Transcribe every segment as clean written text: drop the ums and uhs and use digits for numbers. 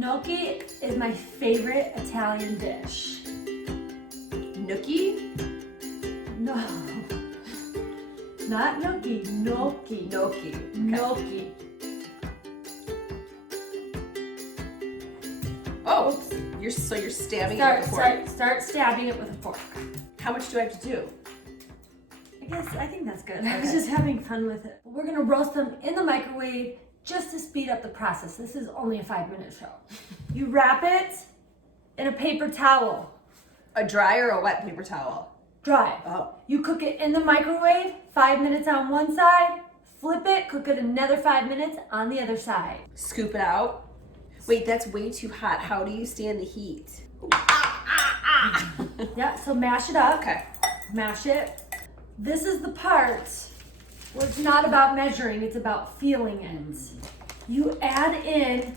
Gnocchi is my favorite Italian dish. Gnocchi? No, not gnocchi, gnocchi. Gnocchi. Okay. Gnocchi. Oh, you're stabbing it with a fork. Start stabbing it with a fork. How much do I have to do? I think that's good. I was just having fun with it. We're gonna roast them in the microwave just to speed up the process. This is only a 5-minute show. You wrap it in a paper towel. A dry or a wet paper towel? Dry. Oh. You cook it in the microwave, 5 minutes on one side, flip it, cook it another 5 minutes on the other side. Scoop it out. Wait, that's way too hot. How do you stand the heat? Yeah, so mash it up. Okay. Mash it. This is the part where it's not about measuring, it's about feeling it. You add in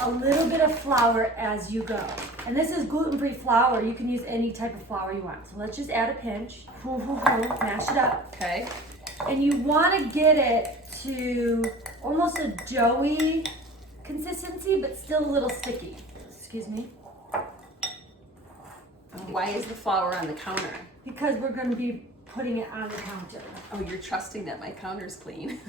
a little bit of flour as you go. And this is gluten-free flour. You can use any type of flour you want. So let's just add a pinch. Mash it up. Okay. And you want to get it to almost a doughy consistency, but still a little sticky. Excuse me. Why is the flour on the counter? Because we're going to be putting it on the counter. Oh, you're trusting that my counter's clean.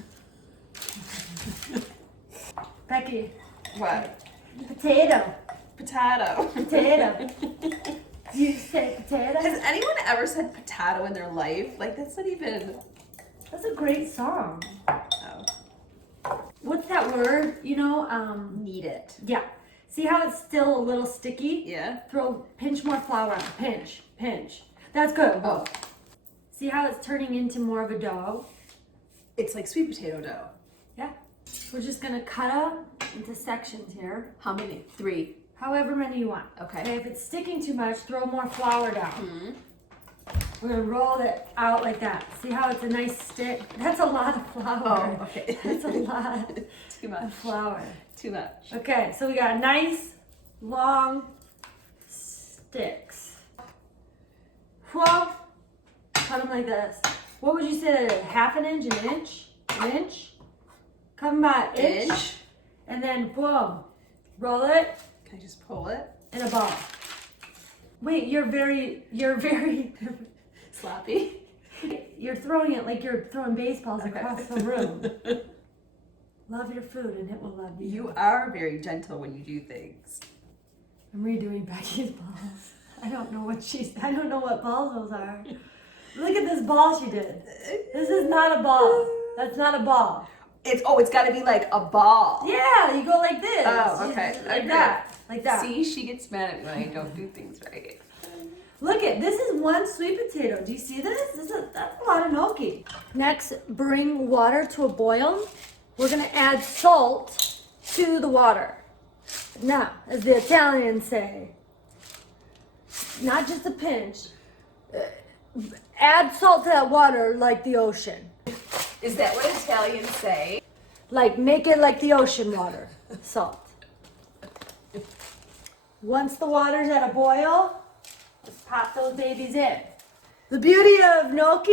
Becky. What? Potato. Potato. Potato. You say potato? Has anyone ever said potato in their life? Like, that's not even... That's a great song. Oh. What's that word? You know, Knead it. yeah. See how it's still a little sticky? Yeah. Pinch more flour on. Pinch. That's good. Oh. See how it's turning into more of a dough? It's like sweet potato dough. Yeah. We're just gonna cut them into sections here. How many? 3. However many you want. Okay. If it's sticking too much, throw more flour down. Mm-hmm. We're gonna roll it out like that. See how it's a nice stick? That's a lot of flour. Oh, okay. That's a lot Too of much. flour. Too much. Okay, so we got nice, long sticks. Well, cut them like this. What would you say that is? Half an inch, an inch? An inch? Come about inch. And then boom, roll it Can I just pull it? in a ball. Wait, you're very Sloppy. you're throwing it like you're throwing baseballs across the room. Love your food and it will love you. You are very gentle when you do things. I'm redoing Becky's balls. I don't know what balls those are. Look at this ball she did. This is not a ball. That's not a ball. It's got to be like a ball. Yeah, you go like this. Oh, okay. Like that. Like that. See, she gets mad at me when I don't do things right. Look at this is one sweet potato. Do you see this? That's a lot of gnocchi. Next, bring water to a boil. We're gonna add salt to the water. Now, as the Italians say, not just a pinch. Add salt to that water like the ocean. Is that what Italians say? Like, make it like the ocean water. Salt. Once the water's at a boil, let's pop those babies in. The beauty of gnocchi,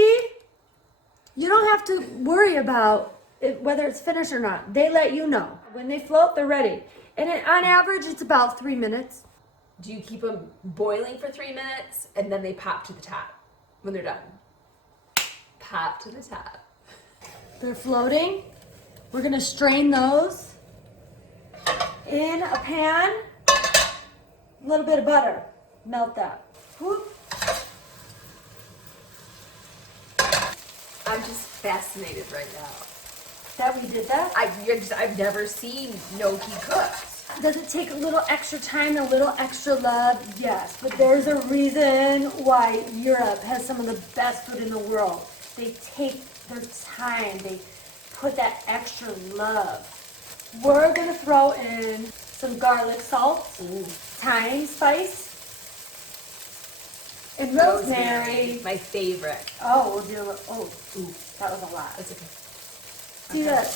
you don't have to worry about whether it's finished or not. They let you know. When they float, they're ready. And on average, it's about 3 minutes. Do you keep them boiling for 3 minutes and then they pop to the top when they're done? Pop to the top. They're floating. We're gonna strain those in a pan. A little bit of butter. Melt that. Whoop. I'm just fascinated right now. That we did that? I've never seen gnocchi cooked. Does it take a little extra time and a little extra love? Yes, but there's a reason why Europe has some of the best food in the world. They take their time. They put that extra love. We're gonna throw in some garlic salt, thyme spice, and rosemary. My favorite. Oh, we'll do it. Oh, that was a lot. That's okay. See that?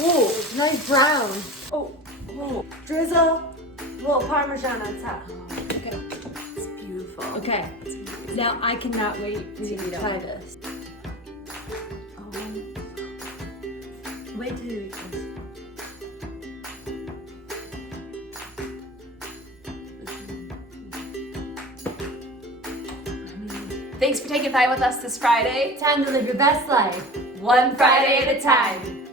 Ooh, it's nice brown. Oh, drizzle, a little Parmesan on top. Okay. It's beautiful. Okay, now I cannot wait to try this. Wait till you eat this. Thanks for taking Thyme with us this Friday. Time to live your best life. One Friday at a time.